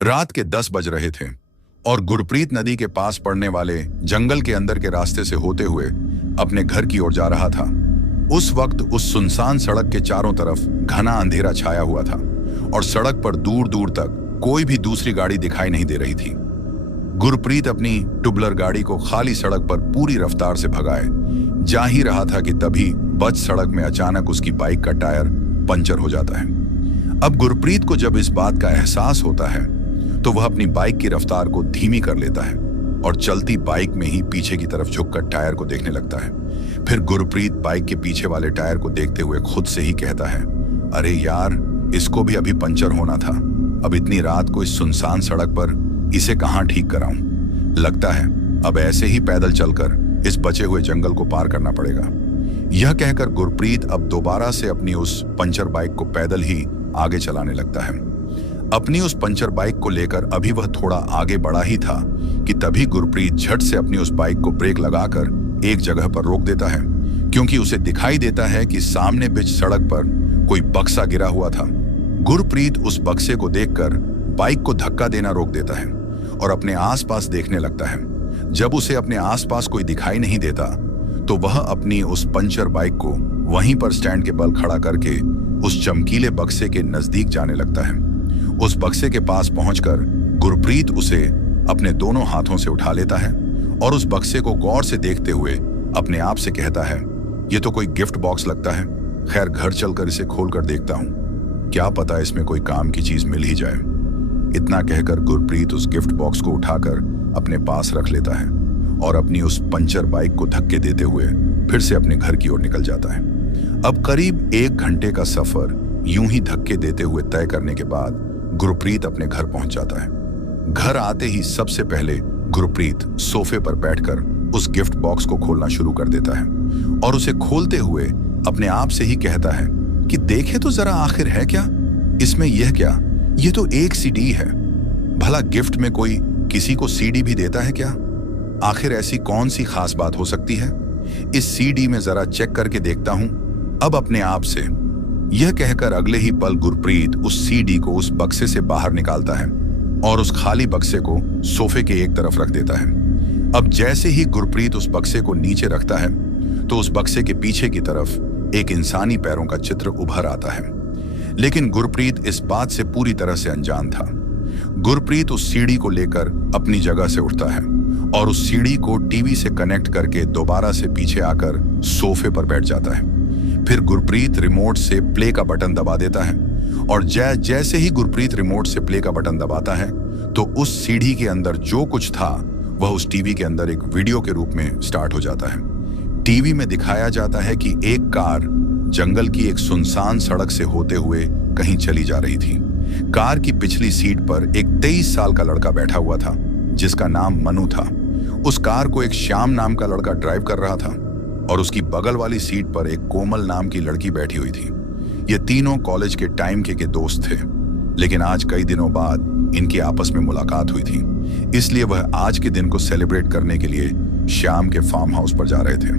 रात के 10 बज रहे थे और गुरप्रीत नदी के पास पड़ने वाले जंगल के अंदर के रास्ते से होते हुए अपने घर की ओर जा रहा था। उस वक्त उस सुनसान सड़क के चारों तरफ घना अंधेरा छाया हुआ था और सड़क पर दूर दूर तक कोई भी दूसरी गाड़ी दिखाई नहीं दे रही थी। गुरप्रीत अपनी टुबलर गाड़ी को खाली सड़क पर पूरी रफ्तार से भगाए जा ही रहा था कि तभी बच सड़क में अचानक उसकी बाइक का टायर पंचर हो जाता है। अब गुरप्रीत को जब इस बात का एहसास होता है तो वह अपनी बाइक की रफ्तार को धीमी कर लेता है और चलती बाइक में ही पीछे की तरफ झुककर टायर को देखने लगता है। फिर गुरप्रीत बाइक के पीछे वाले टायर को देखते हुए खुद से ही कहता है, अरे यार, इसको भी अभी पंचर होना था। अब इतनी रात को इस सुनसान सड़क पर इसे कहाँ ठीक कराऊं? लगता है अब ऐसे ही पैदल चलकर इस बचे हुए जंगल को पार करना पड़ेगा। यह कहकर गुरप्रीत अब दोबारा से अपनी उस पंचर बाइक को पैदल ही आगे चलाने लगता है। अपनी उस पंचर बाइक को लेकर अभी वह थोड़ा आगे बढ़ा ही था कि तभी गुरप्रीत झट से अपनी उस बाइक को ब्रेक लगाकर एक जगह पर रोक देता है, क्योंकि उसे दिखाई देता है कि सामने बीच सड़क पर कोई बक्सा गिरा हुआ था। गुरप्रीत उस बक्से को देखकर बाइक को धक्का देना रोक देता है और अपने आसपास देखने लगता है। जब उसे अपने आसपास कोई दिखाई नहीं देता तो वह अपनी उस पंचर बाइक को वहीं पर स्टैंड के बल खड़ा करके उस चमकीले बक्से के नजदीक जाने लगता है। उस बक्से के पास पहुंचकर गुरप्रीत उसे अपने दोनों हाथों से उठा लेता है और उस बक्से को गौर से देखते हुए अपने आप से कहता है, यह तो कोई गिफ्ट बॉक्स लगता है। खैर, घर चलकर इसे खोलकर देखता हूं, क्या पता इसमें कोई काम की चीज मिल ही जाए। इतना कहकर गुरप्रीत उस गिफ्ट बॉक्स को उठाकर अपने पास रख लेता है और अपनी उस पंचर बाइक को धक्के देते हुए फिर से अपने घर की ओर निकल जाता है। अब करीब 1 घंटे का सफर यूं ही धक्के देते हुए तय करने के बाद गुरप्रीत अपने घर पहुंच जाता है। घर आते ही सबसे पहले गुरप्रीत सोफे पर बैठकर उस गिफ्ट बॉक्स को खोलना शुरू कर देता है और उसे खोलते हुए अपने आप से ही कहता है कि देखे तो जरा आखिर है क्या इसमें। यह क्या, यह तो एक सीडी है। भला गिफ्ट में कोई किसी को सीडी भी देता है क्या? आखिर ऐसी कौन सी खास बात हो सकती है? इस सीडी में जरा चेक करके देखता हूं अब अपने आप से। यह कहकर अगले ही पल गुरप्रीत उस सीडी को उस बक्से से बाहर निकालता है और उस खाली बक्से को सोफे के एक तरफ रख देता है। अब जैसे ही गुरप्रीत उस बक्से को नीचे रखता है तो उस बक्से के पीछे की तरफ एक इंसानी पैरों का चित्र उभर आता है। लेकिन गुरप्रीत इस बात से पूरी तरह से अनजान था। गुरप्रीत उस सीडी को लेकर अपनी जगह से उठता है और उस सीडी को टीवी से कनेक्ट करके दोबारा से पीछे आकर सोफे पर बैठ जाता है। फिर गुरप्रीत रिमोट से प्ले का बटन दबा देता है और जैसे ही गुरप्रीत रिमोट से प्ले का बटन दबाता है तो उस सीडी के अंदर जो कुछ था वह उस टीवी के अंदर एक वीडियो के रूप में स्टार्ट हो जाता है। टीवी में दिखाया जाता है कि एक कार जंगल की एक सुनसान सड़क से होते हुए कहीं चली जा रही थी। कार की पिछली सीट पर एक 23 साल का लड़का बैठा हुआ था जिसका नाम मनु था। उस कार को एक श्याम नाम का लड़का ड्राइव कर रहा था और उसकी बगल वाली सीट पर एक कोमल नाम की लड़की बैठी हुई थी। ये तीनों कॉलेज के टाइम के दोस्त थे, लेकिन आज कई दिनों बाद इनकी आपस में मुलाकात हुई थी, इसलिए वह आज के दिन को सेलिब्रेट करने के लिए श्याम के फार्म हाउस पर जा रहे थे।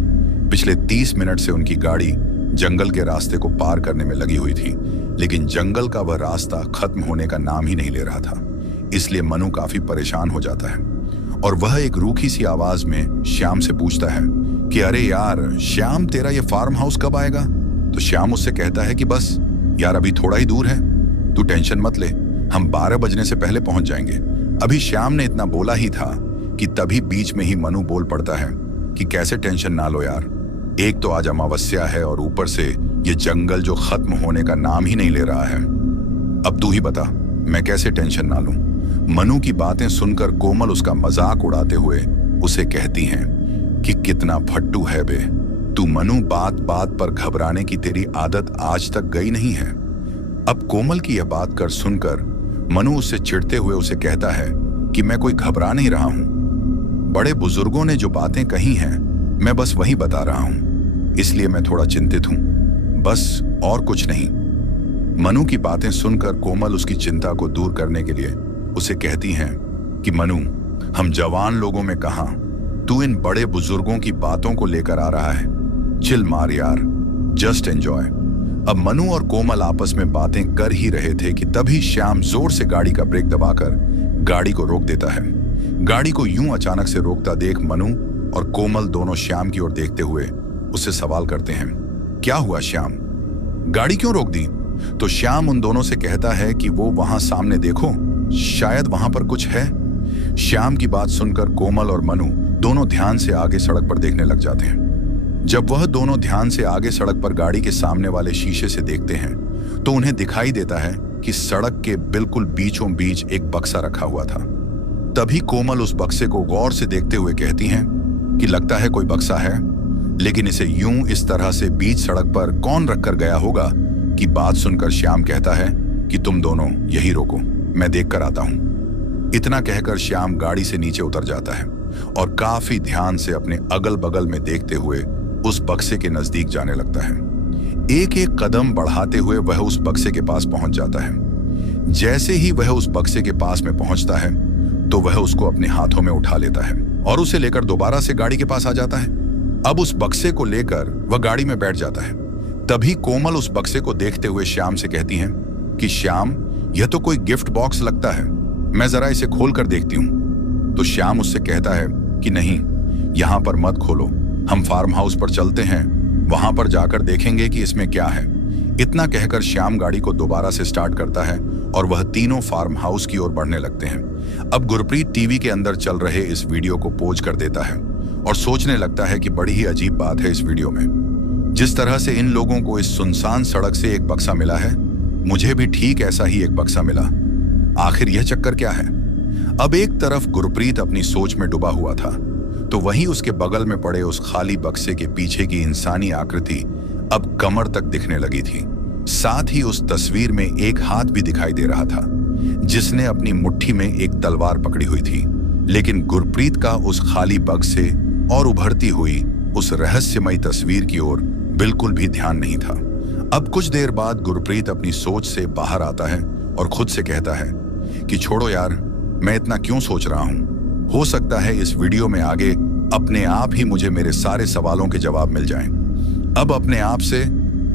पिछले 30 मिनट से उनकी गाड़ी जंगल के रास्ते को पार करने में लगी हुई थी, लेकिन जंगल का वह रास्ता खत्म होने का नाम ही नहीं ले रहा था। इसलिए मनु काफी परेशान हो जाता है और वह एक रूखी सी आवाज में श्याम से पूछता है कि अरे यार श्याम, तेरा ये फार्म हाउस कब आएगा? तो श्याम उससे कहता है कि बस यार, अभी थोड़ा ही दूर है, तू टेंशन मत ले, हम 12 बजने से पहले पहुंच जाएंगे। अभी श्याम ने इतना बोला ही था कि तभी बीच में ही मनु बोल पड़ता है कि कैसे टेंशन ना लो यार, एक तो आज अमावस्या है और ऊपर से ये जंगल जो खत्म होने का नाम ही नहीं ले रहा है। अब तू ही बता, मैं कैसे टेंशन ना लूं? मनु की बातें सुनकर कोमल उसका मजाक उड़ाते हुए उसे कहती हैं कि कितना फट्टू है बे तू मनु, बात बात पर घबराने की तेरी आदत आज तक गई नहीं है। अब कोमल की यह बात कर सुनकर मनु उससे चिढ़ते हुए उसे कहता है कि मैं कोई घबरा नहीं रहा हूं, बड़े बुजुर्गों ने जो बातें कही हैं मैं बस वही बता रहा हूं, इसलिए मैं थोड़ा चिंतित हूं, बस और कुछ नहीं। मनु की बातें सुनकर कोमल उसकी चिंता को दूर करने के लिए उसे कहती हैं कि मनु, हम जवान लोगों में कहां तू इन बड़े बुजुर्गों की बातों को लेकर आ रहा है। चिल मार यार, जस्ट एंजॉय। अब मनु और कोमल आपस में बातें कर ही रहे थे कि तभी श्याम जोर से गाड़ी का ब्रेक दबाकर गाड़ी को रोक देता है। गाड़ी को यूं अचानक से रोकता देख मनु और कोमल दोनों श्याम की ओर देखते हुए उससे सवाल करते हैं, क्या हुआ श्याम, गाड़ी क्यों रोक दी? तो श्याम उन दोनों से कहता है कि वो वहां सामने देखो, शायद वहां पर कुछ है। श्याम की बात सुनकर कोमल और मनु दोनों ध्यान से आगे सड़क पर देखने लग जाते हैं। जब वह दोनों ध्यान से आगे सड़क पर गाड़ी के सामने वाले शीशे से देखते हैं तो उन्हें दिखाई देता है कि सड़क के बिल्कुल बीचों बीच एक बक्सा रखा हुआ था। तभी कोमल उस बक्से को गौर से देखते हुए कहती हैं कि लगता है कोई बक्सा है, लेकिन इसे यूं इस तरह से बीच सड़क पर कौन रखकर गया होगा कि बात सुनकर श्याम कहता है कि तुम दोनों यही रोको, मैं देख कर आता हूं। इतना कहकर श्याम गाड़ी से नीचे उतर जाता है और काफी ध्यान से अपने अगल बगल में देखते हुए उस बक्से के नजदीक जाने लगता है। एक एक कदम बढ़ाते हुए वह उस बक्से के पास पहुंच जाता है। जैसे ही वह उस बक्से के पास में पहुंचता है तो वह उसको अपने हाथों में उठा लेता है और उसे लेकर दोबारा से गाड़ी के पास आ जाता है। अब उस बक्से को लेकर वह गाड़ी में बैठ जाता है। तभी कोमल उस बक्से को देखते हुए श्याम से कहती हैं कि श्याम, यह तो कोई गिफ्ट बॉक्स लगता है, मैं जरा इसे खोल कर देखती हूं। तो श्याम उससे कहता है कि नहीं, यहां पर मत खोलो, हम फार्म हाउस पर चलते हैं, वहां पर जाकर देखेंगे कि इसमें क्या है। इतना कहकर श्याम गाड़ी को दोबारा से स्टार्ट करता है और वह तीनों फार्म हाउस की ओर बढ़ने लगते हैं। अब गुरप्रीत टीवी के अंदर चल रहे इस वीडियो को पोज कर देता है और सोचने लगता है कि बड़ी ही अजीब बात है इस वीडियो में। जिस तरह से इन लोगों को इस सुनसान सड़क से एक बक्सा मिला है, मुझे भी ठीक ऐसा ही एक बक्सा मिला। आखिर यह चक्कर क्या है? अब एक तरफ गुरप्रीत अपनी सोच में डूबा हुआ था तो वहीं उसके बगल में पड़े उस खाली बक्से के पीछे की इंसानी आकृति अब कमर तक दिखने लगी थी। साथ ही उस तस्वीर में एक हाथ भी दिखाई दे रहा था जिसने अपनी मुट्ठी में एक तलवार पकड़ी हुई थी। लेकिन गुरप्रीत का उस खाली बक्से से और उभरती हुई उस रहस्यमयी तस्वीर की ओर बिल्कुल भी ध्यान नहीं था। अब कुछ देर बाद गुरप्रीत अपनी सोच से बाहर आता है और खुद से कहता है कि छोड़ो यार, मैं इतना क्यों सोच रहा हूं, हो सकता है इस वीडियो में आगे अपने आप ही मुझे मेरे सारे सवालों के जवाब मिल जाएं। अब अपने आप से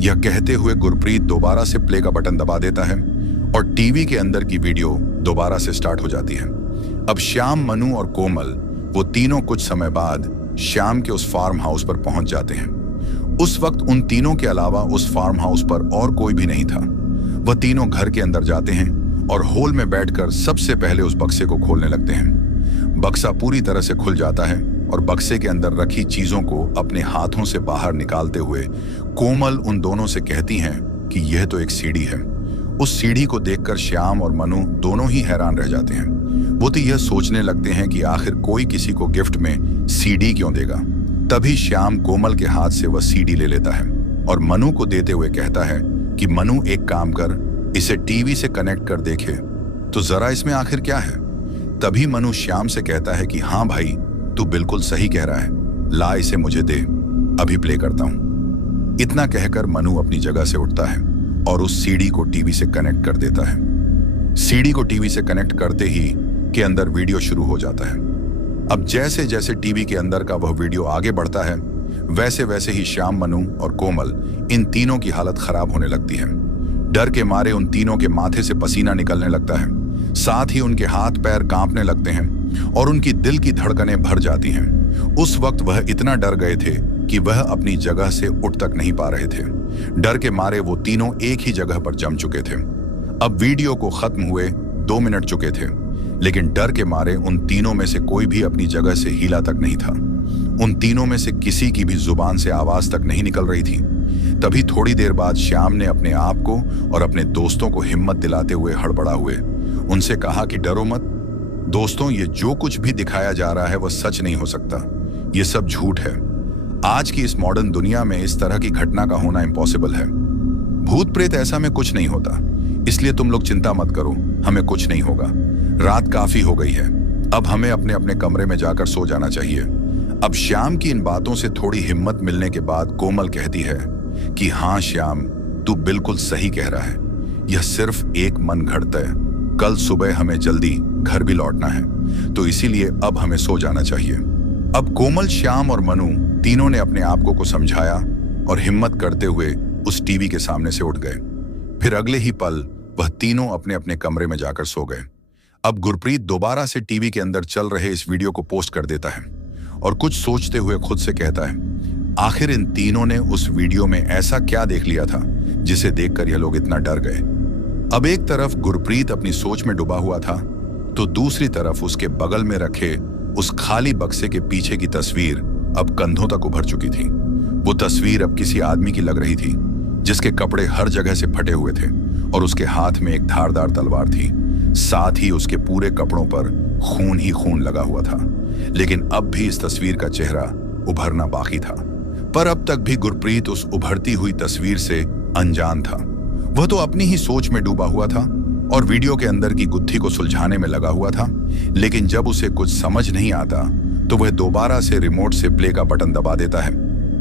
यह कहते हुए गुरप्रीत दोबारा से प्ले का बटन दबा देता है और टीवी के अंदर की वीडियो दोबारा से स्टार्ट हो जाती है। अब श्याम, मनु और कोमल वो तीनों कुछ समय बाद श्याम के उस फार्म हाउस पर पहुंच जाते हैं। उस वक्त उन तीनों के अलावा उस फार्म हाउस पर और कोई भी नहीं था। वह तीनों घर के अंदर जाते हैं और हॉल में बैठकर सबसे पहले उस बक्से को खोलने लगते हैं। बक्सा पूरी तरह से खुल जाता है और बक्से के अंदर रखी चीजों को अपने हाथों से बाहर निकालते हुए कोमल उन दोनों से कहती हैं कि यह तो एक सीढ़ी है। उस सीढ़ी को देखकर श्याम और मनु दोनों ही हैरान रह जाते हैं। वो तो यह सोचने लगते हैं कि आखिर कोई किसी को गिफ्ट में सीडी क्यों देगा। तभी श्याम कोमल के हाथ से वह सीडी ले लेता है और मनु को देते हुए कहता है कि मनु, एक काम कर, इसे टीवी से कनेक्ट कर देखे तो जरा इसमें आखिर क्या है। तभी मनु श्याम से कहता है कि हाँ भाई, तू बिल्कुल सही कह रहा है, ला इसे मुझे दे, अभी प्ले करता हूं। इतना कहकर मनु अपनी जगह से उठता है और उस सीडी को टीवी से कनेक्ट कर देता है। सीडी को टीवी से कनेक्ट करते ही के अंदर वीडियो शुरू हो जाता है। अब जैसे जैसे टीवी के अंदर का वह वीडियो आगे बढ़ता है वैसे वैसे ही श्याम, मनु और कोमल इन तीनों की हालत खराब होने लगती है। डर के मारे उन तीनों के माथे से पसीना निकलने लगता है, साथ ही उनके हाथ पैर कांपने लगते हैं और उनकी दिल की धड़कनें भर जाती हैं। उस वक्त वह इतना डर गए थे कि वह अपनी जगह से उठ तक नहीं पा रहे थे। डर के मारे वो तीनों एक ही जगह पर जम चुके थे। अब वीडियो को खत्म हुए 2 मिनट चुके थे, लेकिन डर के मारे उन तीनों में से कोई भी अपनी जगह से हिला तक नहीं था। उन तीनों में से किसी की भी जुबान से आवाज तक नहीं निकल रही थी। तभी थोड़ी देर बाद श्याम ने अपने आप को और अपने दोस्तों को हिम्मत दिलाते हुए हड़बड़ा हुए उनसे कहा कि डरो मत दोस्तों, ये जो कुछ भी दिखाया जा रहा है वह सच नहीं हो सकता, ये सब झूठ है। आज की इस मॉडर्न दुनिया में इस तरह की घटना का होना इम्पॉसिबल है। भूत प्रेत ऐसा में कुछ नहीं होता, इसलिए तुम लोग चिंता मत करो, हमें कुछ नहीं होगा। रात काफी हो गई है, अब हमें अपने अपने कमरे में जाकर सो जाना चाहिए। अब श्याम की इन बातों से थोड़ी हिम्मत मिलने के बाद कोमल कहती है कि हाँ श्याम, तू बिल्कुल सही कह रहा है, यह सिर्फ एक मनगढ़ंत है। कल सुबह हमें जल्दी घर भी लौटना है, तो इसीलिए अब हमें सो जाना चाहिए। अब कोमल, श्याम और मनु तीनों ने अपने आप को समझाया और हिम्मत करते हुए उस टीवी के सामने से उठ गए। फिर अगले ही पल वह तीनों अपने अपने कमरे में जाकर सो गए। अब गुरप्रीत दोबारा से टीवी के अंदर चल रहे इस वीडियो को पोस्ट कर देता है और कुछ सोचते हुए खुद से कहता है, आखिर इन तीनों ने उस वीडियो में ऐसा क्या देख लिया था जिसे देखकर यह लोग इतना डर गए। अब एक तरफ गुरप्रीत अपनी सोच में डूबा हुआ था, तो दूसरी तरफ उसके बगल में रखे उस खाली बक्से के पीछे की तस्वीर अब कंधों तक उभर चुकी थी। वो तस्वीर अब किसी आदमी की लग रही थी जिसके कपड़े हर जगह से फटे हुए थे और उसके हाथ में एक धारदार तलवार थी। साथ ही उसके पूरे कपड़ों पर खून ही खून लगा हुआ था। लेकिन अब भी इस तस्वीर का चेहरा उभरना बाकी था। पर अब तक भी गुरप्रीत उस उभरती हुई तस्वीर से अनजान था। वह तो अपनी ही सोच में डूबा हुआ था और वीडियो के अंदर की गुत्थी को सुलझाने में लगा हुआ था। लेकिन जब उसे कुछ समझ नहीं आता तो वह दोबारा से रिमोट से प्ले का बटन दबा देता है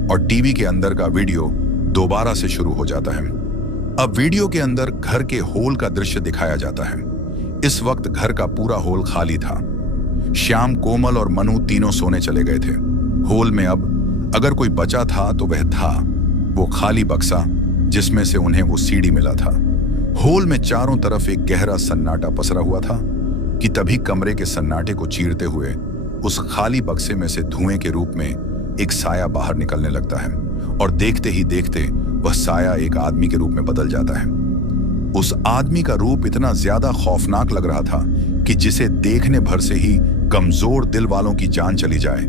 और टीवी के अंदर का वीडियो दोबारा से शुरू हो जाता है। अब वीडियो के अंदर घर के हॉल का दृश्य दिखाया जाता है। इस वक्त घर का पूरा हॉल खाली था। श्याम, कोमल और मनु तीनों सोने चले गए थे। हॉल में अब अगर कोई बचा था तो वह था वो खाली बक्सा जिसमें से उन्हें वो सीडी मिला था। हॉल में चारों तरफ एक गहरा सन्नाटा पसरा हुआ था कि तभी कमरे के सन्नाटे को चीरते हुए उस खाली बक्से में से धुएं के रूप में एक साया बाहर निकलने लगता है और देखते ही देखते वह साया एक आदमी के रूप में बदल जाता है। उस आदमी का रूप इतना ज्यादा खौफनाक लग रहा था कि जिसे देखने भर से ही कमजोर दिल वालों की जान चली जाए।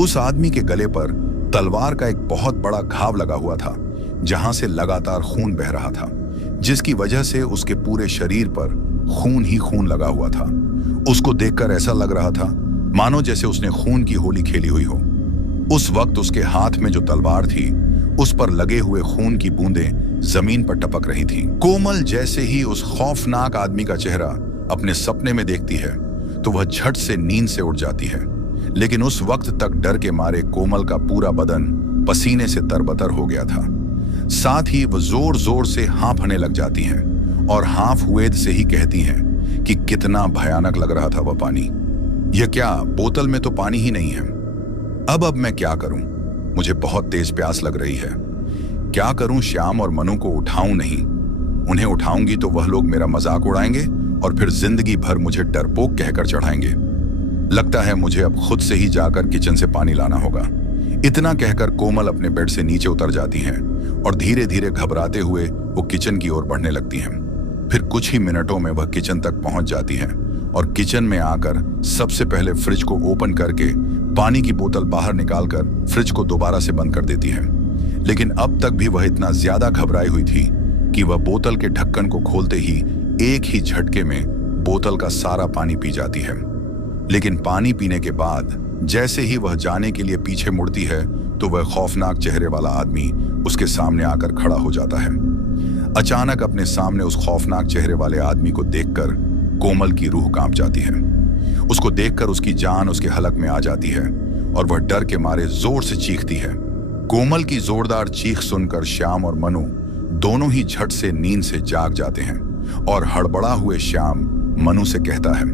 उस आदमी के गले पर तलवार का एक बहुत बड़ा घाव लगा हुआ था जहां से लगातार खून बह रहा था, जिसकी वजह से उसके पूरे शरीर पर खून ही खून लगा हुआ था। उसको देखकर ऐसा लग रहा था मानो जैसे उसने खून की होली खेली हुई हो। उस वक्त उसके हाथ में जो तलवार थी उस पर लगे हुए खून की बूंदें जमीन पर टपक रही थीं। कोमल जैसे ही उस खौफनाक आदमी का चेहरा अपने सपने में देखती है तो वह झट से नींद से उठ जाती है। लेकिन उस वक्त तक डर के मारे कोमल का पूरा बदन पसीने से तरबतर हो गया था। साथ ही वह जोर जोर से हाँफने लग जाती हैं और हाँफ हुए से ही कहती हैं कि कितना भयानक लग रहा था वह पानी। यह क्या, बोतल में तो पानी ही नहीं है। अब मैं क्या करूं? मुझे बहुत तेज प्यास लग रही है। क्या करूं? श्याम और मनु को उठाऊं नहीं? उन्हें उठाऊंगी तो वह लोग मेरा मजाक उड़ाएंगे और फिर जिंदगी भर मुझे डरपोक कहकर चढ़ाएंगे। लगता है मुझे अब खुद से ही जाकर किचन से पानी लाना होगा। इतना कहकर कोमल अपने बेड से नीचे उतर जाती हैं और धीरे धीरे घबराते हुए वो किचन की ओर बढ़ने लगती हैं। फिर कुछ ही मिनटों में वह किचन तक पहुंच जाती हैं और किचन में आकर सबसे पहले फ्रिज को ओपन करके पानी की बोतल बाहर निकालकर फ्रिज को दोबारा से बंद कर देती है। लेकिन अब तक भी वह इतना ज्यादा घबराई हुई थी कि वह बोतल के ढक्कन को खोलते ही एक ही झटके में बोतल का सारा पानी पी जाती है। लेकिन पानी पीने के बाद जैसे ही वह जाने के लिए पीछे मुड़ती है तो वह खौफनाक चेहरे वाला आदमी उसके सामने आकर खड़ा हो जाता है। अचानक अपने सामने उस खौफनाक चेहरे वाले आदमी को देखकर कोमल की रूह कांप जाती है। उसको देखकर उसकी जान उसके हलक में आ जाती है और वह डर के मारे जोर से चीखती है। कोमल की जोरदार चीख सुनकर श्याम और मनु दोनों ही झट से नींद से जाग जाते हैं और हड़बड़ा हुए श्याम मनु से कहता है।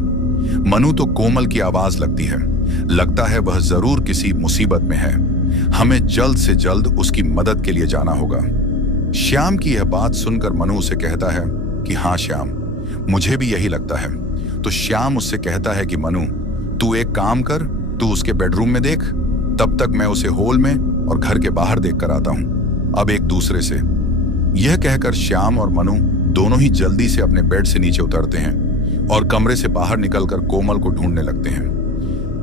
मनु तो कोमल की आवाज लगती है। लगता है वह जरूर किसी मुसीबत में है। हमें जल्द से जल्द उसकी मदद के लिए जाना होगा। श्याम की यह बात सुनकर मनु उसे कहता है कि हाँ श्याम, मुझे भी यही लगता है। तो श्याम उससे कहता है कि मनु, तू एक काम कर, तू उसके बेडरूम में देख, तब तक मैं उसे हॉल में और घर के बाहर देख कर आता हूं, अब एक दूसरे से। यह कहकर श्याम और मनु दोनों ही जल्दी से अपने बेड से नीचे उतरते हैं और कमरे से बाहर निकलकर कोमल को ढूंढने लगते हैं।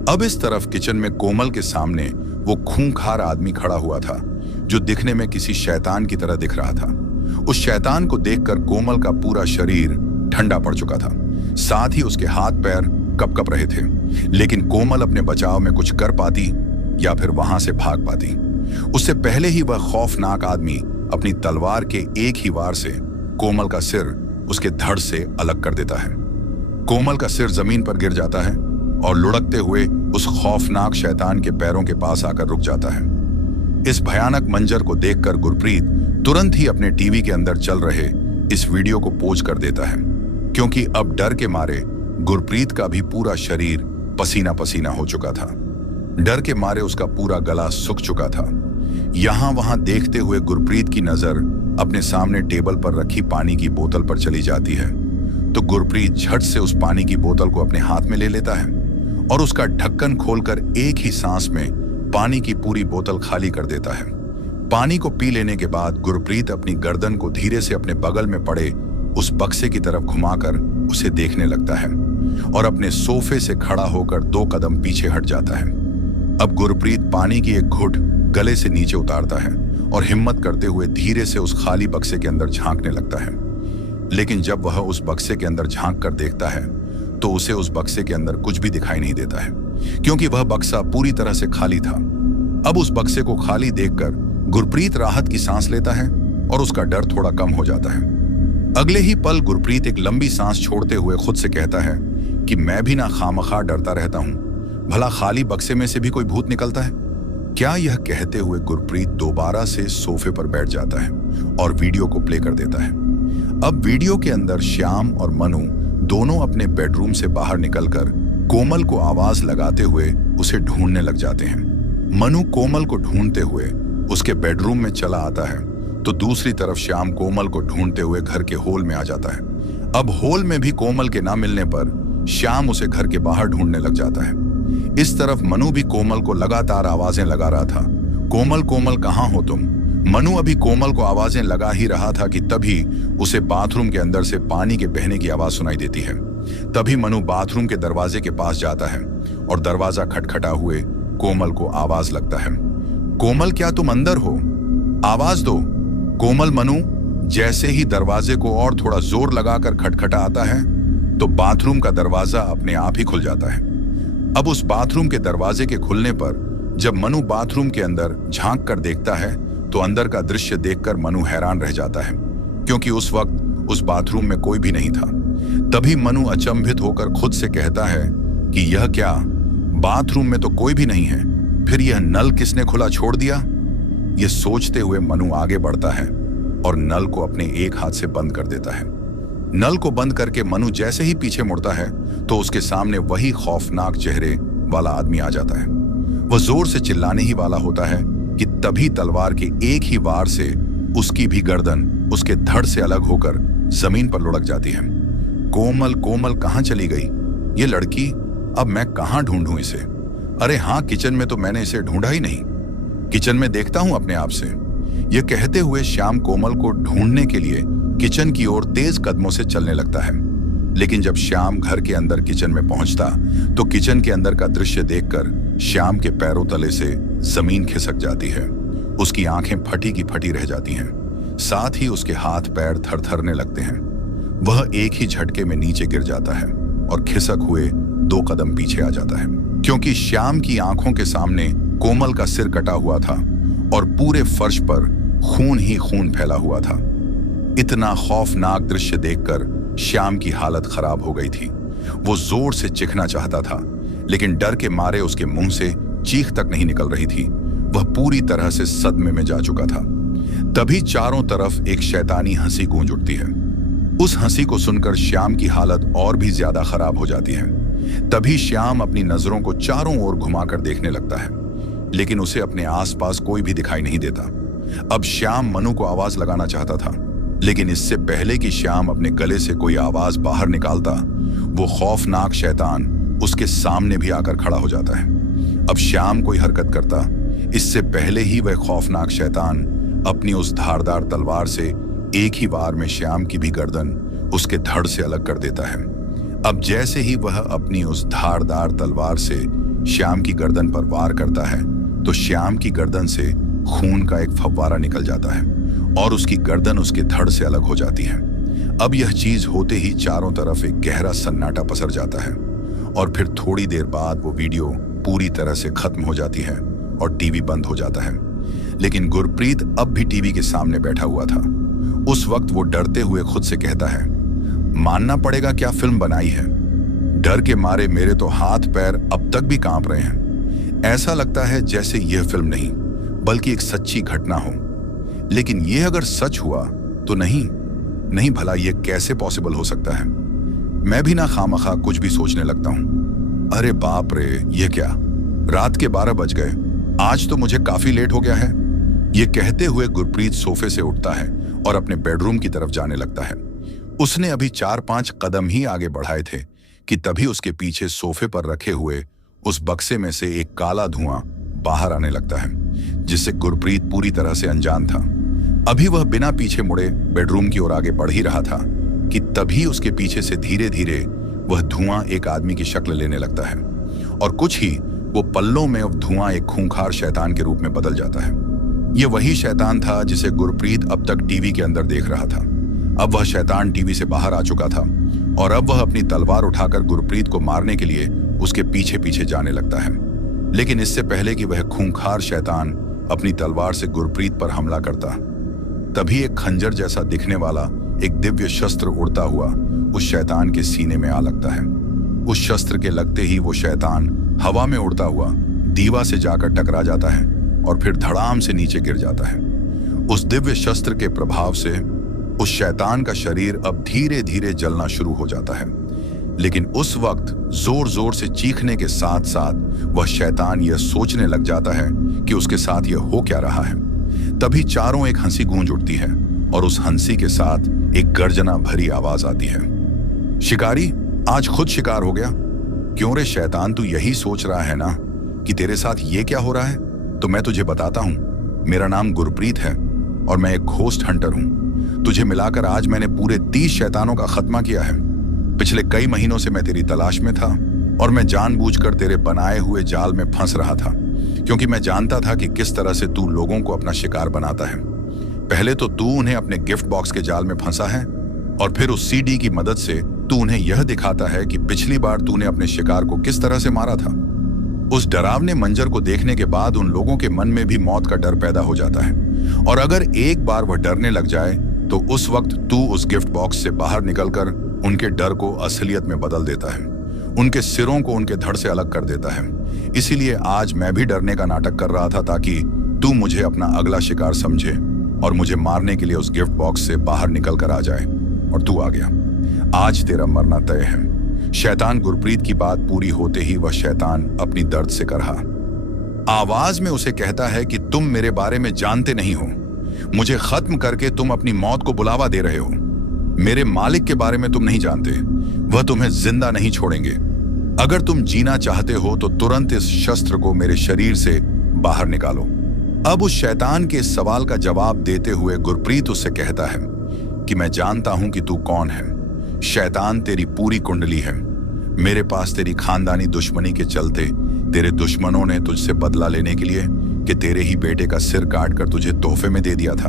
अब इस तरफ किचन में कोमल के सामने वो खूंखार आदमी खड़ा हुआ था जो दिखने में किसी शैतान की तरह दिख रहा था। उस शैतान को देखकर कोमल का पूरा शरीर ठंडा पड़ चुका था। साथ ही उसके हाथ पैर कप रहे थे। लेकिन कोमल अपने बचाव में कुछ कर पाती या फिर वहां से भाग पाती। उससे पहले ही वह खौफनाक आदमी अपनी तलवार के एक ही वार से कोमल का सिर उसके धड़ से अलग कर देता है। कोमल का सिर जमीन पर गिर जाता है और लुढ़कते हुए उस खौफनाक शैतान के पैरों के पास आकर रुक जाता है। इस भयानक मंजर को देखकर गुरप्रीत तुरंत ही अपने टीवी के अंदर चल रहे इस वीडियो को पोज कर देता है, क्योंकि अब डर के मारे गुरप्रीत का भी पूरा शरीर पसीना पसीना हो चुका था। डर के मारे उसका पूरा गला सूख चुका था। यहां वहां देखते हुए गुरप्रीत की नजर अपने सामने टेबल पर रखी पानी की बोतल पर चली जाती है तो गुरप्रीत झट से उस पानी की बोतल को अपने हाथ में ले लेता है और उसका ढक्कन खोलकर एक ही सांस में पानी की पूरी बोतल खाली कर देता है। पानी को पी लेने के बाद गुरप्रीत अपनी गर्दन को धीरे से अपने बगल में पड़े उस बक्से की तरफ घुमाकर उसे देखने लगता है और अपने सोफे से खड़ा होकर 2 कदम पीछे हट जाता है। अब गुरप्रीत पानी की एक घुट गले से नीचे उतारता है और हिम्मत करते हुए धीरे से उस खाली बक्से के अंदर झांकने लगता है। लेकिन जब वह उस बक्से के अंदर झांक कर देखता है तो उसे उस बक्से के अंदर कुछ भी दिखाई नहीं देता है, क्योंकि वह बक्सा पूरी तरह से खाली था। अब उस बक्से को खाली देखकर गुरप्रीत राहत की सांस लेता है और उसका डर थोड़ा कम हो जाता है। अगले ही पल गुरप्रीत एक लंबी सांस छोड़ते हुए खुद से कहता है कि मैं भी ना खामखा डरता रहता हूं, भला खाली बक्से में से भी कोई भूत निकलता है क्या? यह कहते हुए गुरप्रीत दोबारा से सोफे पर बैठ जाता है और वीडियो को प्ले कर देता है। अब वीडियो के अंदर श्याम और मनु दोनों अपने बेडरूम से बाहर निकलकर कोमल को आवाज लगाते हुए उसे ढूंढने लग जाते हैं। मनु कोमल को ढूंढते हुए उसके बेडरूम में चला आता है तो दूसरी तरफ श्याम कोमल को ढूंढते हुए घर के हॉल में आ जाता है। अब हॉल में भी कोमल के ना मिलने पर श्याम उसे घर के बाहर ढूंढने लग जाता है। इस तरफ मनु भी कोमल को लगातार आवाजें लगा रहा था, कोमल कोमल कहाँ हो तुम? मनु अभी कोमल को आवाजें लगा ही रहा था कि तभी उसे बाथरूम के अंदर से पानी के बहने की आवाज सुनाई देती है। तभी मनु बाथरूम के दरवाजे के पास जाता है और दरवाजा खटखटा हुए कोमल को आवाज लगता है, कोमल क्या तुम अंदर हो? आवाज दो। कोमल मनु जैसे ही दरवाजे को और थोड़ा जोर लगाकर खटखटा आता है तो बाथरूम का दरवाजा अपने आप ही खुल जाता है। अब उस बाथरूम के दरवाजे के खुलने पर जब मनु बाथरूम के अंदर झांक कर देखता है तो अंदर का दृश्य देखकर मनु हैरान रह जाता है, क्योंकि उस वक्त उस बाथरूम में कोई भी नहीं था। तभी मनु अचंभित होकर खुद से कहता है कि यह क्या, बाथरूम में तो कोई भी नहीं है, फिर यह नल किसने खुला छोड़ दिया? यह सोचते हुए मनु आगे बढ़ता है और नल को अपने एक हाथ से बंद कर देता है। नल को बंद करके मनु जैसे ही पीछे मुड़ता है तो उसके सामने वही खौफनाक चेहरे वाला आदमी आ जाता है। वह जोर से चिल्लाने ही वाला होता है कि तभी तलवार के एक ही वार से उसकी भी गर्दन उसके धड़ से अलग होकर जमीन पर लुढ़क जाती है। कोमल कोमल कहाँ चली गई ये लड़की? अब मैं कहाँ ढूंढूं इसे? अरे हाँ, किचन में तो मैंने इसे ढूंढा ही नहीं, किचन में देखता हूं अपने आप से। यह कहते हुए श्याम कोमल को ढूंढने के लिए किचन की ओर तेज कदमों से चलने लगता है। लेकिन जब श्याम घर के अंदर किचन में पहुंचता तो किचन के अंदर का दृश्य देखकर श्याम के पैरों तले से जमीन खिसक जाती है। उसकी आंखें फटी की फटी रह जाती हैं, साथ ही उसके हाथ पैर थरथरने लगते हैं। वह एक ही झटके में नीचे गिर जाता है और खिसक हुए 2 कदम पीछे आ जाता है, क्योंकि श्याम की आंखों के सामने कोमल का सिर कटा हुआ था और पूरे फर्श पर खून ही खून फैला हुआ था। इतना खौफनाक दृश्य देखकर श्याम की हालत खराब हो गई थी। वो जोर से चीखना चाहता था, लेकिन डर के मारे उसके मुंह से चीख तक नहीं निकल रही थी। वह पूरी तरह से सदमे में जा चुका था। तभी चारों तरफ एक शैतानी हंसी गूंज उठती है। उस हंसी को सुनकर श्याम की हालत और भी ज्यादा खराब हो जाती है। तभी श्याम अपनी नजरों को चारों ओर घुमाकर देखने लगता है, लेकिन उसे अपने आसपास कोई भी दिखाई नहीं देता। अब श्याम मनु को आवाज लगाना चाहता था, लेकिन इससे पहले कि श्याम अपने गले से कोई आवाज बाहर निकालता, वो खौफनाक शैतान उसके सामने भी आकर खड़ा हो जाता है। अब श्याम कोई हरकत करता, इससे पहले ही वह खौफनाक शैतान अपनी उस धारदार तलवार से एक ही वार में श्याम की भी गर्दन उसके धड़ से अलग कर देता है। अब जैसे ही वह अपनी उस धारदार तलवार से श्याम की गर्दन पर वार करता है तो श्याम की गर्दन से खून का एक फव्वारा निकल जाता है और उसकी गर्दन उसके धड़ से अलग हो जाती है। अब यह चीज होते ही चारों तरफ एक गहरा सन्नाटा पसर जाता है और फिर थोड़ी देर बाद वो वीडियो पूरी तरह से खत्म हो जाती है और टीवी बंद हो जाता है। लेकिन गुरप्रीत अब भी टीवी के सामने बैठा हुआ था। उस वक्त वो डरते हुए खुद से कहता है, मानना पड़ेगा क्या फिल्म बनाई है। डर के मारे मेरे तो हाथ पैर अब तक भी कांप रहे हैं। ऐसा लगता है जैसे यह फिल्म नहीं बल्कि एक सच्ची घटना हो। लेकिन यह अगर सच हुआ तो नहीं भला यह कैसे पॉसिबल हो सकता है। मैं भी ना खामखा कुछ भी सोचने लगता हूं। अरे बाप रे, ये क्या, रात के 12 बज गए, आज तो मुझे काफी लेट हो गया है। ये कहते हुए गुरप्रीत सोफे से उठता है और अपने बेडरूम की तरफ जाने लगता है। उसने अभी 4-5 कदम ही आगे बढ़ाए थे कि तभी उसके पीछे सोफे पर रखे हुए उस बक्से में से एक काला धुआं बाहर आने लगता है, जिससे गुरप्रीत पूरी तरह से अनजान था। अभी वह बिना पीछे मुड़े बेडरूम की ओर आगे बढ़ ही रहा था कि तभी उसके पीछे से धीरे धीरे वह धुआं एक आदमी की शक्ल लेने लगता है और कुछ ही वो पल्लों में अब धुआं एक खूंखार शैतान के रूप में बदल जाता है। ये वही शैतान था जिसे गुरप्रीत अब तक टीवी के अंदर देख रहा था। अब वह शैतान टीवी से बाहर आ चुका था और अब वह अपनी तलवार उठाकर गुरप्रीत को मारने के लिए उसके पीछे पीछे जाने लगता है। लेकिन इससे पहले कि वह खूंखार शैतान अपनी तलवार से गुरप्रीत पर हमला करता, तभी एक खंजर जैसा दिखने वाला एक दिव्य शस्त्र उड़ता हुआ उस शैतान के सीने में आ लगता है। उस शस्त्र के लगते ही वो शैतान हवा में उड़ता हुआ दीवार से जाकर टकरा जाता है और फिर धड़ाम से नीचे गिर जाता है। उस दिव्य शस्त्र के प्रभाव से उस शैतान का शरीर अब धीरे धीरे जलना शुरू हो जाता है। लेकिन उस वक्त जोर जोर से चीखने के साथ साथ वह शैतान यह सोचने लग जाता है कि उसके साथ यह हो क्या रहा है। तभी चारों एक हंसी गूंज उठती है और उस हंसी के साथ एक गर्जना भरी आवाज आती है, शिकारी आज खुद शिकार हो गया। क्यों रे शैतान, तू यही सोच रहा है ना कि तेरे साथ ये क्या हो रहा है? तो मैं तुझे बताता हूं, मेरा नाम गुरप्रीत है और मैं एक घोस्ट हंटर हूं। तुझे मिलाकर आज मैंने पूरे 30 शैतानों का खात्मा किया है। पिछले कई महीनों से मैं तेरी तलाश में था और मैं जानबूझकर तेरे बनाए हुए जाल में फंस रहा था, क्योंकि मैं जानता था कि किस तरह से तू लोगों को अपना शिकार बनाता है। पहले तो तू उन्हें अपने गिफ्ट बॉक्स के जाल में फंसा है और फिर उस सीडी की मदद से तू उन्हें यह दिखाता है कि पिछली बार तूने अपने शिकार को किस तरह से मारा था। उस डरावने मंजर को देखने के बाद उन लोगों के मन में भी मौत का डर पैदा हो जाता है और अगर एक बार वह डरने लग जाए तो उस वक्त तू उस गिफ्ट बॉक्स से बाहर निकलकर उनके डर को असलियत में बदल देता है, उनके सिरों को उनके धड़ से अलग कर देता है। इसीलिए आज मैं भी डरने का नाटक कर रहा था ताकि तू मुझे अपना अगला शिकार समझे और मुझे मारने के लिए उस गिफ्ट बॉक्स से बाहर निकल कर आ जाए, और तू आ गया। आज तेरा मरना तय है। शैतान गुरप्रीत की बात पूरी होते ही वह शैतान अपनी दर्द से करहा आवाज में उसे कहता है कि तुम मेरे बारे में जानते नहीं हो। मुझे खत्म करके तुम अपनी मौत को बुलावा दे रहे हो। मेरे मालिक के बारे में तुम नहीं जानते, वह तुम्हें जिंदा नहीं छोड़ेंगे। अगर तुम जीना चाहते हो तो तुरंत इस शस्त्र को मेरे शरीर से बाहर निकालो। अब उस शैतान के इस सवाल का जवाब देते हुए गुरप्रीत उससे कहता है कि मैं जानता हूं कि तू कौन है। शैतान, तेरी पूरी कुंडली है। मेरे पास तेरी खानदानी दुश्मनी के चलते तेरे दुश्मनों ने तुझसे बदला लेने के लिए कि तेरे ही बेटे का सिर काट कर तुझे तोहफे में दे दिया था।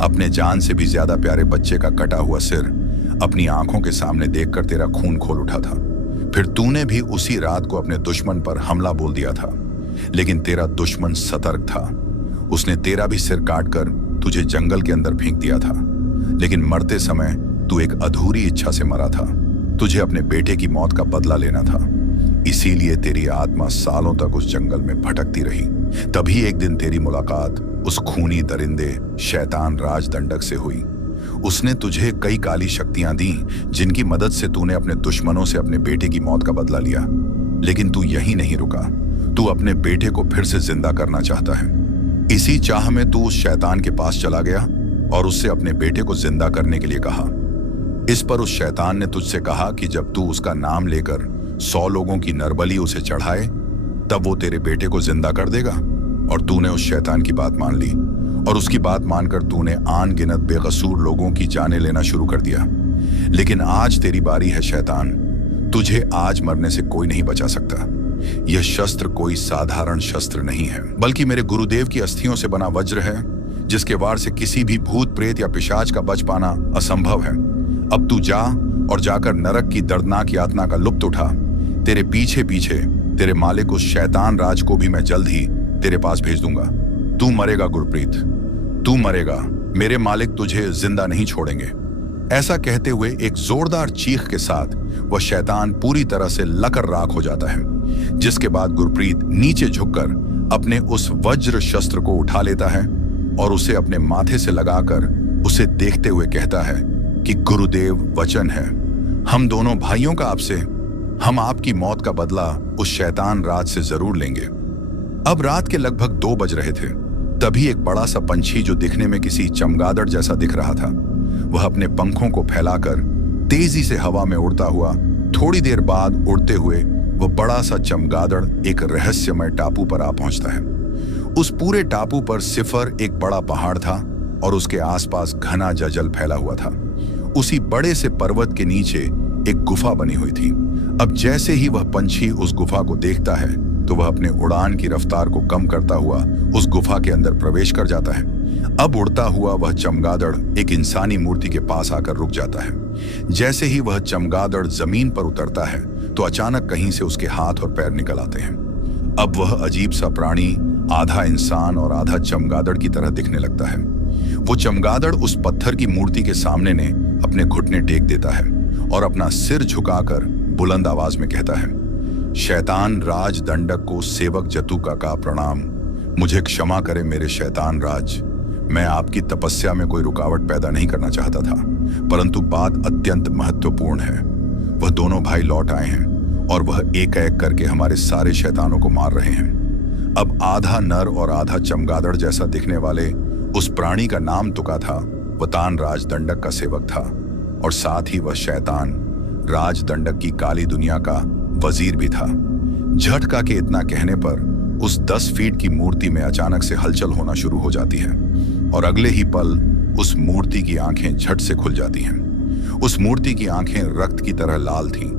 अपने जान से भी ज्यादा प्यारे बच्चे का कटा हुआ सिर अपनी आंखों के सामने देखकर तेरा खून खोल उठा था। फिर तूने भी उसी रात को अपने दुश्मन पर हमला बोल दिया था, लेकिन तेरा दुश्मन सतर्क था। उसने तेरा भी सिर काटकर तुझे जंगल के अंदर फेंक दिया था, लेकिन मरते समय तू एक अधूरी इच्छा से मरा था। तुझे अपने बेटे की मौत का बदला लेना था, इसीलिए तेरी आत्मा सालों तक उस जंगल में भटकती रही। तभी एक दिन तेरी मुलाकात उस खूनी दरिंदे शैतान राजदंडक से हुई। उसने तुझे कई काली शक्तियां दी जिनकी मदद से तूने अपने दुश्मनों से अपने बेटे की मौत का बदला लिया। लेकिन तू यही नहीं रुका, तू अपने बेटे को फिर से जिंदा करना चाहता है। इसी चाह में तू उस शैतान के पास चला गया और उससे अपने बेटे को जिंदा करने के लिए कहा। इस पर उस शैतान ने तुझसे कहा कि जब तू उसका नाम लेकर 100 लोगों की नरबली उसे चढ़ाए तब वो तेरे बेटे को जिंदा कर देगा। और तूने उस शैतान की बात मान ली और उसकी बात मानकर तूने आन गिनत बेकसूर लोगों की जानें लेना शुरू कर दिया। लेकिन आज तेरी बारी है शैतान, तुझे आज मरने से कोई नहीं बचा सकता। यह शस्त्र कोई साधारण शस्त्र नहीं है, बल्कि मेरे गुरुदेव की अस्थियों से बना वज्र है, जिसके वार से किसी भी भूत प्रेत या पिशाच का बच पाना असंभव है। अब तू जा और जाकर नरक की दर्दनाक यातना का लुत्फ उठा। तेरे पीछे पीछे तेरे मालिक उस शैतान राज को भी मैं जल्द ही तेरे पास भेज दूंगा। तू मरेगा गुरप्रीत, तू मरेगा। मेरे मालिक तुझे जिंदा नहीं छोड़ेंगे। ऐसा कहते हुए एक जोरदार चीख के साथ वह शैतान पूरी तरह से लकर राख हो जाता है, जिसके बाद गुरप्रीत नीचे झुककर अपने उस वज्र शस्त्र को उठा लेता है और उसे अपने माथे से लगाकर उसे देखते हुए कहता है कि गुरुदेव वचन है, हम दोनों भाइयों का आपसे, हम आपकी मौत का बदला उस शैतान राज से जरूर लेंगे। अब रात के लगभग 2 बज रहे थे। तभी एक बड़ा सा पंछी जो दिखने में किसी चमगादड़ जैसा दिख रहा था, वह अपने पंखों को फैलाकर तेजी से हवा में उड़ता हुआ थोड़ी देर बाद उड़ते हुए वह बड़ा सा चमगादड़ एक रहस्यमय टापू पर आ पहुंचता है। उस पूरे टापू पर सिफर एक बड़ा पहाड़ था और उसके आसपास घना जंगल फैला हुआ था। उसी बड़े से पर्वत के नीचे एक गुफा बनी हुई थी। अब जैसे ही वह पंछी उस गुफा को देखता है तो वह अपने उड़ान की रफ्तार को कम करता हुआ उस गुफा के अंदर प्रवेश कर जाता है। अब उड़ता हुआ वह चमगादड़ एक इंसानी मूर्ति के पास आकर रुक जाता है। जैसे ही वह चमगादड़ जमीन पर उतरता है तो अचानक कहीं से उसके हाथ और पैर निकल आते हैं। अब वह अजीब सा प्राणी आधा इंसान और आधा चमगादड़ की तरह दिखने लगता है। वो चमगादड़ उस पत्थर की मूर्ति के सामने ने अपने घुटने टेक देता है और अपना सिर झुकाकर बुलंद आवाज में कहता है, शैतान राज दंडक को सेवक जतुका का प्रणाम। मुझे क्षमा करे मेरे शैतान राज। मैं आपकी तपस्या में कोई रुकावट पैदा नहीं करना चाहता था, परंतु बात अत्यंत महत्वपूर्ण है। वह दोनों भाई लौट आए हैं और वह एक एक करके हमारे सारे शैतानों को मार रहे हैं। अब आधा नर और आधा चमगादड़ जैसा दिखने वाले उस प्राणी का नाम तुका था, वह तान राज दंडक का सेवक था और साथ ही वह शैतान राज दंडक की काली दुनिया का वजीर भी था। झटका के इतना कहने पर उस 10 फीट की मूर्ति में अचानक से हलचल होना शुरू हो जाती है और अगले ही पल उस मूर्ति की आंखें झट से खुल जाती हैं। उस मूर्ति की आंखें रक्त की तरह लाल थीं।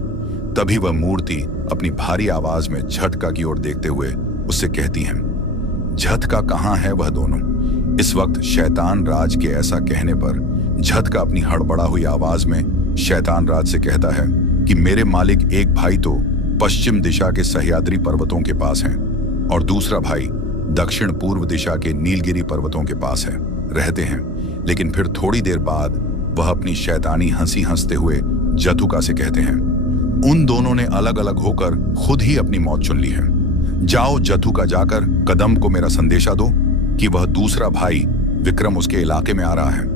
तभी वह मूर्ति अपनी भारी आवाज में झटका की ओर देखते हुए उससे कहती हैं, झटका कहाँ है वह दोनों। इस वक्त शैतान राज के ऐसा कहने पर झटका अपनी हड़बड़ा हुई आवाज में शैतान राज से कहता है कि मेरे मालिक एक भाई तो पश्चिम दिशा के सह्याद्री पर्वतों के पास हैं और दूसरा भाई दक्षिण पूर्व दिशा के नीलगिरी पर्वतों के पास है रहते हैं। लेकिन फिर थोड़ी देर बाद वह अपनी शैतानी हंसी हंसते हुए जतुका से कहते हैं, उन दोनों ने अलग अलग होकर खुद ही अपनी मौत चुन ली है। जाओ जतुका, जाकर कदम को मेरा संदेशा दो कि वह दूसरा भाई विक्रम उसके इलाके में आ रहा है।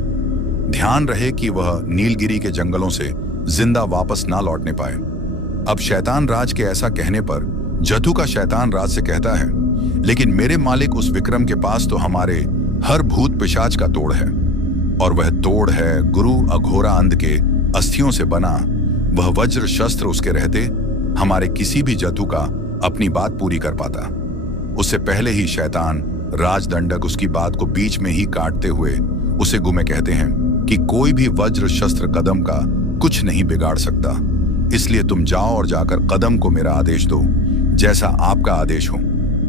ध्यान रहे कि वह नीलगिरी के जंगलों से जिंदा वापस ना लौटने पाए। अब शैतान राज के ऐसा कहने पर जतुका शैतान राज से कहता है, लेकिन मेरे मालिक उस विक्रम के पास तो हमारे हर भूत पिशाच का तोड़ है और वह तोड़ है गुरु अघोरा अंध के अस्थियों से बना। वह वज्र शस्त्र उसके रहते हमारे किसी भी जतुका अपनी बात पूरी कर पाता। उससे पहले ही शैतान राजदंडक उसकी बात को बीच में ही काटते हुए उसे गुमे कहते हैं कि कोई भी वज्र शस्त्र कदम का कुछ नहीं बिगाड़ सकता, इसलिए तुम जाओ और जाकर कदम को मेरा आदेश दो जैसा आपका आदेश हो।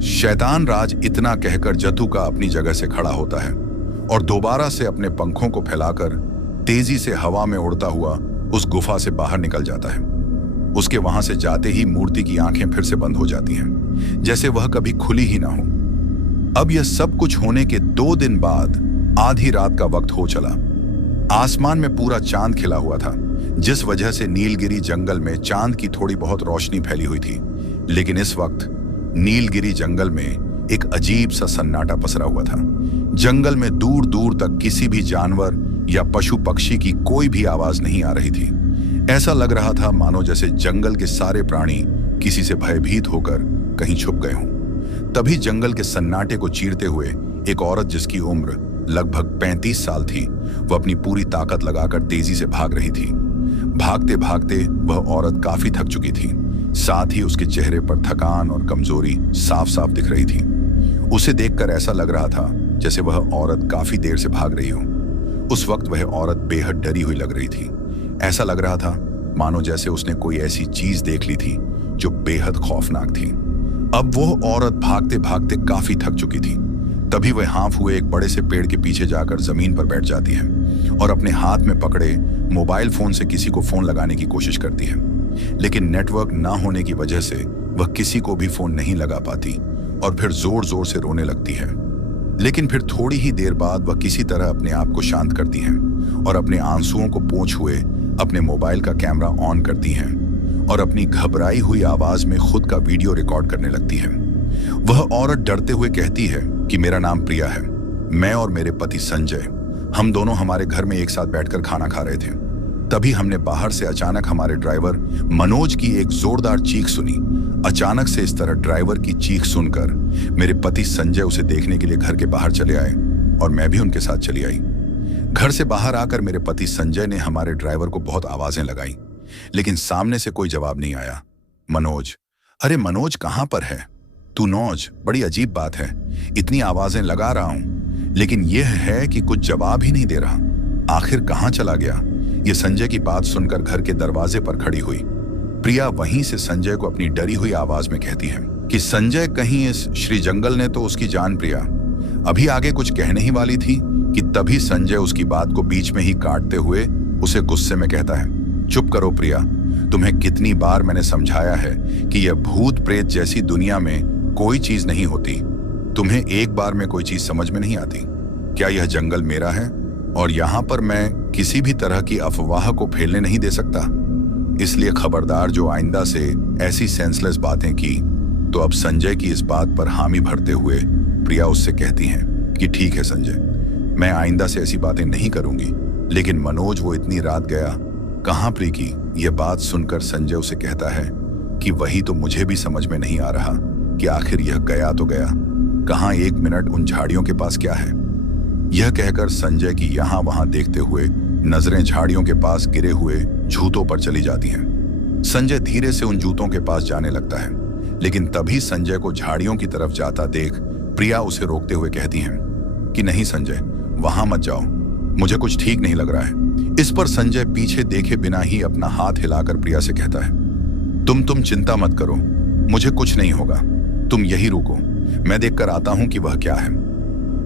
शैतान राज इतना कहकर जतुका अपनी जगह से खड़ा होता है और दोबारा से अपने पंखों को फैलाकर तेजी से हवा में उड़ता हुआ उस गुफा से बाहर निकल जाता है। उसके वहां से जाते ही मूर्ति की आंखें फिर से बंद हो जाती हैं, जैसे वह कभी खुली ही ना हो। अब यह सब कुछ होने के 2 दिन बाद आधी रात का वक्त हो चला। आसमान में पूरा चांद खिला हुआ था, जिस वजह से नीलगिरी जंगल में चांद की थोड़ी बहुत रोशनी फैली हुई थी। लेकिन इस वक्त नीलगिरी जंगल में एक अजीब सा सन्नाटा पसरा हुआ था। जंगल में दूर दूर तक किसी भी जानवर या पशु पक्षी की कोई भी आवाज नहीं आ रही थी। ऐसा लग रहा था मानो जैसे जंगल के सारे प्राणी किसी से भयभीत होकर कहीं छुप गए हों। तभी जंगल के सन्नाटे को चीरते हुए एक औरत जिसकी उम्र लगभग 35 साल थी, वह अपनी पूरी ताकत लगाकर तेजी से भाग रही थी। भागते भागते वह औरत काफी थक चुकी थी, साथ ही उसके चेहरे पर थकान और कमजोरी साफ साफ दिख रही थी। उसे देखकर ऐसा लग रहा था जैसे वह औरत काफी देर से भाग रही हो। उस वक्त वह औरत बेहद डरी हुई लग रही थी। ऐसा लग रहा था मानो जैसे उसने कोई ऐसी चीज देख ली थी जो बेहद खौफनाक थी। अब वो औरत भागते भागते काफी थक चुकी थी। तभी वह हाँफ हुए एक बड़े से पेड़ के पीछे जाकर जमीन पर बैठ जाती है और अपने हाथ में पकड़े मोबाइल फोन से किसी को फोन लगाने की कोशिश करती है। लेकिन नेटवर्क ना होने की वजह से वह किसी को भी फोन नहीं लगा पाती और फिर जोर जोर से रोने लगती है। लेकिन फिर थोड़ी ही देर बाद वह किसी तरह अपने आप को शांत करती हैं और अपने आंसुओं को पोंछ हुए अपने मोबाइल का कैमरा ऑन करती हैं और अपनी घबराई हुई आवाज में खुद का वीडियो रिकॉर्ड करने लगती है। वह औरत डरते हुए कहती है कि मेरा नाम प्रिया है। मैं और मेरे पति संजय, हम दोनों हमारे घर में एक साथ बैठकर खाना खा रहे थे। तभी हमने बाहर से अचानक हमारे ड्राइवर मनोज की एक जोरदार चीख सुनी। अचानक से इस तरह ड्राइवर की चीख सुनकर मेरे पति संजय उसे देखने के लिए घर के बाहर चले आए और मैं भी उनके साथ चली आई। घर से बाहर आकर मेरे पति संजय ने हमारे ड्राइवर को बहुत आवाजें लगाई, लेकिन सामने से कोई जवाब नहीं आया। मनोज, अरे मनोज कहां पर है तू? नौज, बड़ी अजीब बात है, इतनी आवाजें लगा रहा हूं लेकिन यह है कि कुछ जवाब ही नहीं दे रहा, आखिर कहां चला गया? ये संजय की बात सुनकर घर के दरवाजे पर खड़ी हुई प्रिया वहीं से संजय को अपनी डरी हुई आवाज में कहती है कि संजय, कहीं इस श्री जंगल ने तो उसकी जान। प्रिया अभी आगे कुछ कहने ही वाली थी कि तभी संजय उसकी बात को बीच में ही काटते हुए उसे गुस्से में कहता है, चुप करो प्रिया, तुम्हें कितनी बार मैंने समझाया है कि यह भूत प्रेत जैसी दुनिया में कोई चीज नहीं होती। तुम्हें एक बार में कोई चीज समझ में नहीं आती क्या? यह जंगल मेरा है और यहाँ पर मैं किसी भी तरह की अफवाह को फैलने नहीं दे सकता, इसलिए खबरदार जो आइंदा से ऐसी सेंसलेस बातें की। तो अब संजय की इस बात पर हामी भरते हुए प्रिया उससे कहती हैं कि ठीक है संजय, मैं आइंदा से ऐसी बातें नहीं करूंगी। लेकिन मनोज वो इतनी रात गया कहाँ प्रीति? यह बात सुनकर संजय उसे कहता है कि वही तो मुझे भी समझ में नहीं आ रहा कि आखिर यह गया तो गया कहाँ, 1 मिनट उन झाड़ियों के पास क्या है? यह कहकर संजय की यहां वहां देखते हुए नजरें झाड़ियों के पास गिरे हुए जूतों पर चली जाती हैं। संजय धीरे से उन जूतों के पास जाने लगता है, लेकिन तभी संजय को झाड़ियों की तरफ जाता देख प्रिया उसे रोकते हुए कहती हैं कि नहीं संजय, वहां मत जाओ, मुझे कुछ ठीक नहीं लग रहा है। इस पर संजय पीछे देखे बिना ही अपना हाथ हिलाकर प्रिया से कहता है, तुम चिंता मत करो, मुझे कुछ नहीं होगा, तुम यही रुको, मैं देखकर आता हूं कि वह क्या है।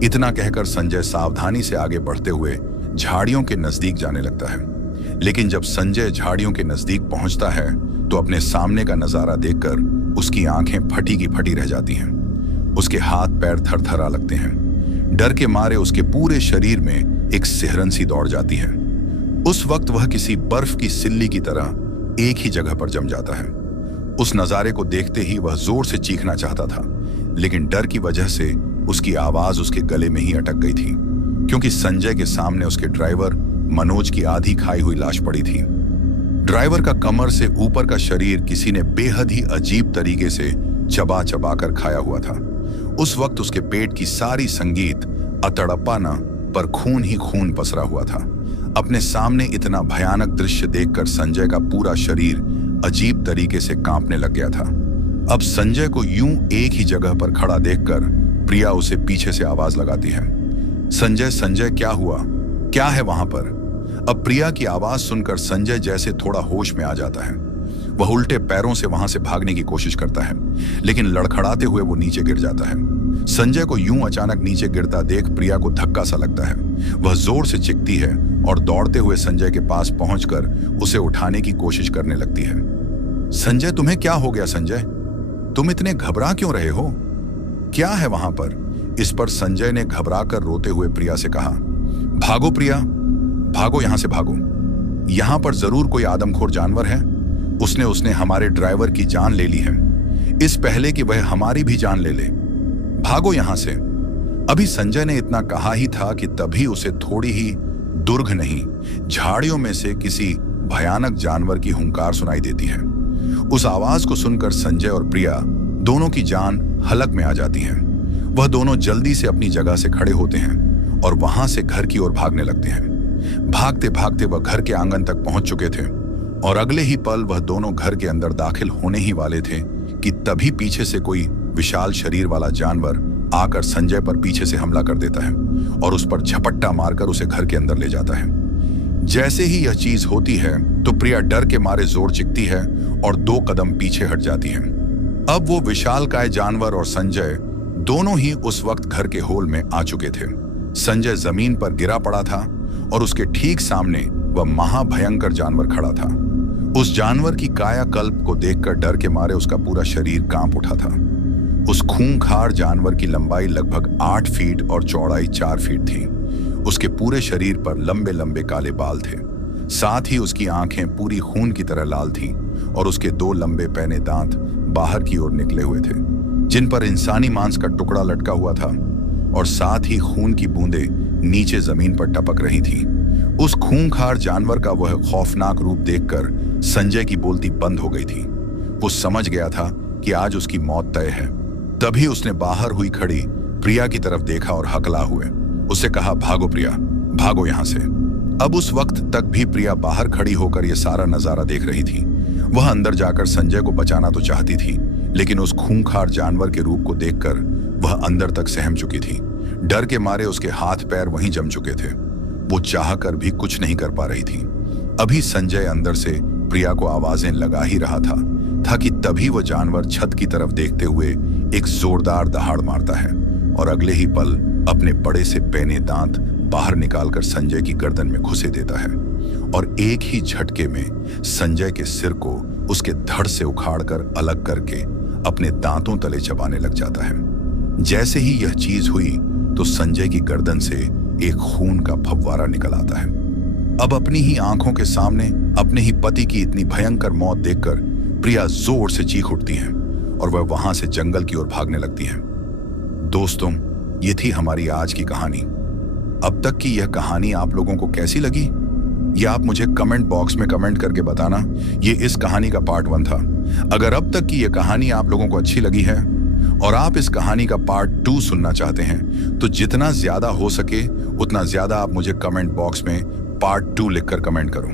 इतना कहकर संजय सावधानी से आगे बढ़ते हुए झाड़ियों के नजदीक जाने लगता है। लेकिन जब संजय झाड़ियों के नजदीक पहुंचता है तो अपने सामने का नजारा देखकर उसकी आंखें फटी की फटी रह जाती हैं। उसके हाथ पैर थरथरा लगते हैं। डर के मारे उसके पूरे शरीर में एक सिहरन सी दौड़ जाती है। उस वक्त वह किसी बर्फ की सिल्ली की तरह एक ही जगह पर जम जाता है। उस नजारे को देखते ही वह जोर से चीखना चाहता था, लेकिन डर की वजह से उसकी आवाज उसके गले में ही अटक गई थी, क्योंकि संजय के सामने उसके ड्राइवर मनोज की आधी खाई हुई लाश पड़ी थी। ड्राइवर का कमर से ऊपर का शरीर किसी ने बेहद ही अजीब तरीके से चबा चबा कर खाया हुआ था। उस वक्त उसके पेट की सारी संगीत अतड़प्पा न पर खून ही खून पसरा हुआ था। अपने सामने इतना भयानक दृश्य देखकर संजय का पूरा शरीर अजीब तरीके से कांपने लग गया था। अब संजय को यूं एक ही जगह पर खड़ा देखकर प्रिया उसे पीछे से आवाज लगाती है, संजय संजय क्या हुआ, क्या है वहां पर? अब प्रिया की आवाज सुनकर संजय जैसे थोड़ा होश में आ जाता है। वह उल्टे पैरों से वहां से भागने की कोशिश करता है, लेकिन लड़खड़ाते हुए वो नीचे गिर जाता है। संजय को यूं अचानक नीचे गिरता देख प्रिया को धक्का सा लगता है। वह जोर से चिल्लाती है और दौड़ते हुए संजय के पास पहुंचकर उसे उठाने की कोशिश करने लगती है। संजय, तुम्हें क्या हो गया? संजय, तुम इतने घबरा क्यों रहे हो? क्या है वहां पर? इस पर संजय ने घबराकर रोते हुए प्रिया से कहा, भागो प्रिया, भागो, यहां से भागो। यहां पर जरूर कोई आदमखोर जानवर है। उसने हमारे ड्राइवर की जान ले ली है, इस पहले कि वह हमारी भी जान ले ले। भागो यहां से। अभी संजय ने इतना कहा ही था कि तभी उसे थोड़ी ही दुर्ग नहीं, झाड़ियों में से किसी भयानक जानवर की हुंकार सुनाई देती है। उस आवाज को सुनकर संजय और प्रिया दोनों की जान हलक में आ जाती है। वह दोनों जल्दी से अपनी जगह से खड़े होते हैं और वहां से घर की ओर भागने लगते हैं। भागते भागते वह घर के आंगन तक पहुंच चुके थे और अगले ही पल वह दोनों घर के अंदर दाखिल होने ही वाले थे कि तभी पीछे से कोई विशाल शरीर वाला जानवर आकर संजय पर पीछे से हमला कर देता है और उस पर झपट्टा मारकर उसे घर के अंदर ले जाता है। जैसे ही यह चीज होती है तो प्रिया डर के मारे जोर चिकती है और 2 कदम पीछे हट जाती है। अब वो विशालकाय जानवर और संजय दोनों ही उस वक्त घर के होल में आ चुके थे। संजय जमीन पर गिरा पड़ा था और उसके ठीक सामने वह महाभयंकर जानवर खड़ा था। उस जानवर की कायाकल्प को देखकर डर के मारे उसका पूरा शरीर कांप उठा था। उस खूंखार जानवर की लंबाई लगभग 8 फीट और चौड़ाई 4 फीट थी। उसके पूरे शरीर पर लंबे लंबे काले बाल थे, साथ ही उसकी आंखें पूरी खून की तरह लाल थीं और उसके 2 लंबे पैने दांत बाहर की ओर निकले हुए थे, जिन पर इंसानी मांस का टुकड़ा लटका हुआ था और साथ ही खून की बूंदें नीचे जमीन पर टपक रही थीं। उस खूंखार जानवर का वह खौफनाक रूप देखकर संजय की बोलती बंद हो गई थी। वो समझ गया था कि आज उसकी मौत तय है। तभी उसने बाहर हुई खड़ी प्रिया की तरफ देखा और हकला हुए उसे कहा, भागो प्रिया, भागो यहां से। अब उस वक्त तक भी प्रिया बाहर खड़ी होकर यह सारा नजारा देख रही थी। वह अंदर जाकर संजय को बचाना तो चाहती थी, लेकिन उस खूंखार जानवर के रूप को देखकर वह अंदर तक सहम चुकी थी। डर के मारे उसके हाथ पैर वहीं जम चुके थे। वो चाहकर भी कुछ नहीं कर पा रही थी। अभी संजय अंदर से प्रिया को आवाजें लगा ही रहा था कि तभी वह जानवर छत की तरफ देखते हुए एक जोरदार दहाड़ मारता है और अगले ही पल अपने बड़े से पैने दांत बाहर निकालकर संजय की गर्दन में घुसे देता है और एक ही झटके में संजय के सिर को उसके धड़ से उखाड़कर अलग करके अपने दांतों तले चबाने लग जाता है। जैसे ही यह चीज हुई तो संजय की गर्दन से एक खून का फव्वारा निकल आता है। अब अपनी ही आंखों के सामने अपने ही पति की इतनी भयंकर मौत देखकर प्रिया जोर से चीख उठती है और वह वहां से जंगल की ओर भागने लगती है। दोस्तों, ये थी हमारी आज की कहानी। अब तक की यह कहानी आप लोगों को कैसी लगी, ये आप मुझे कमेंट बॉक्स में कमेंट करके बताना। ये इस कहानी का पार्ट 1 था। अगर अब तक की यह कहानी आप लोगों को अच्छी लगी है और आप इस कहानी का पार्ट 2 सुनना चाहते हैं तो जितना ज्यादा हो सके उतना ज्यादा आप मुझे कमेंट बॉक्स में पार्ट 2 लिखकर कमेंट करो।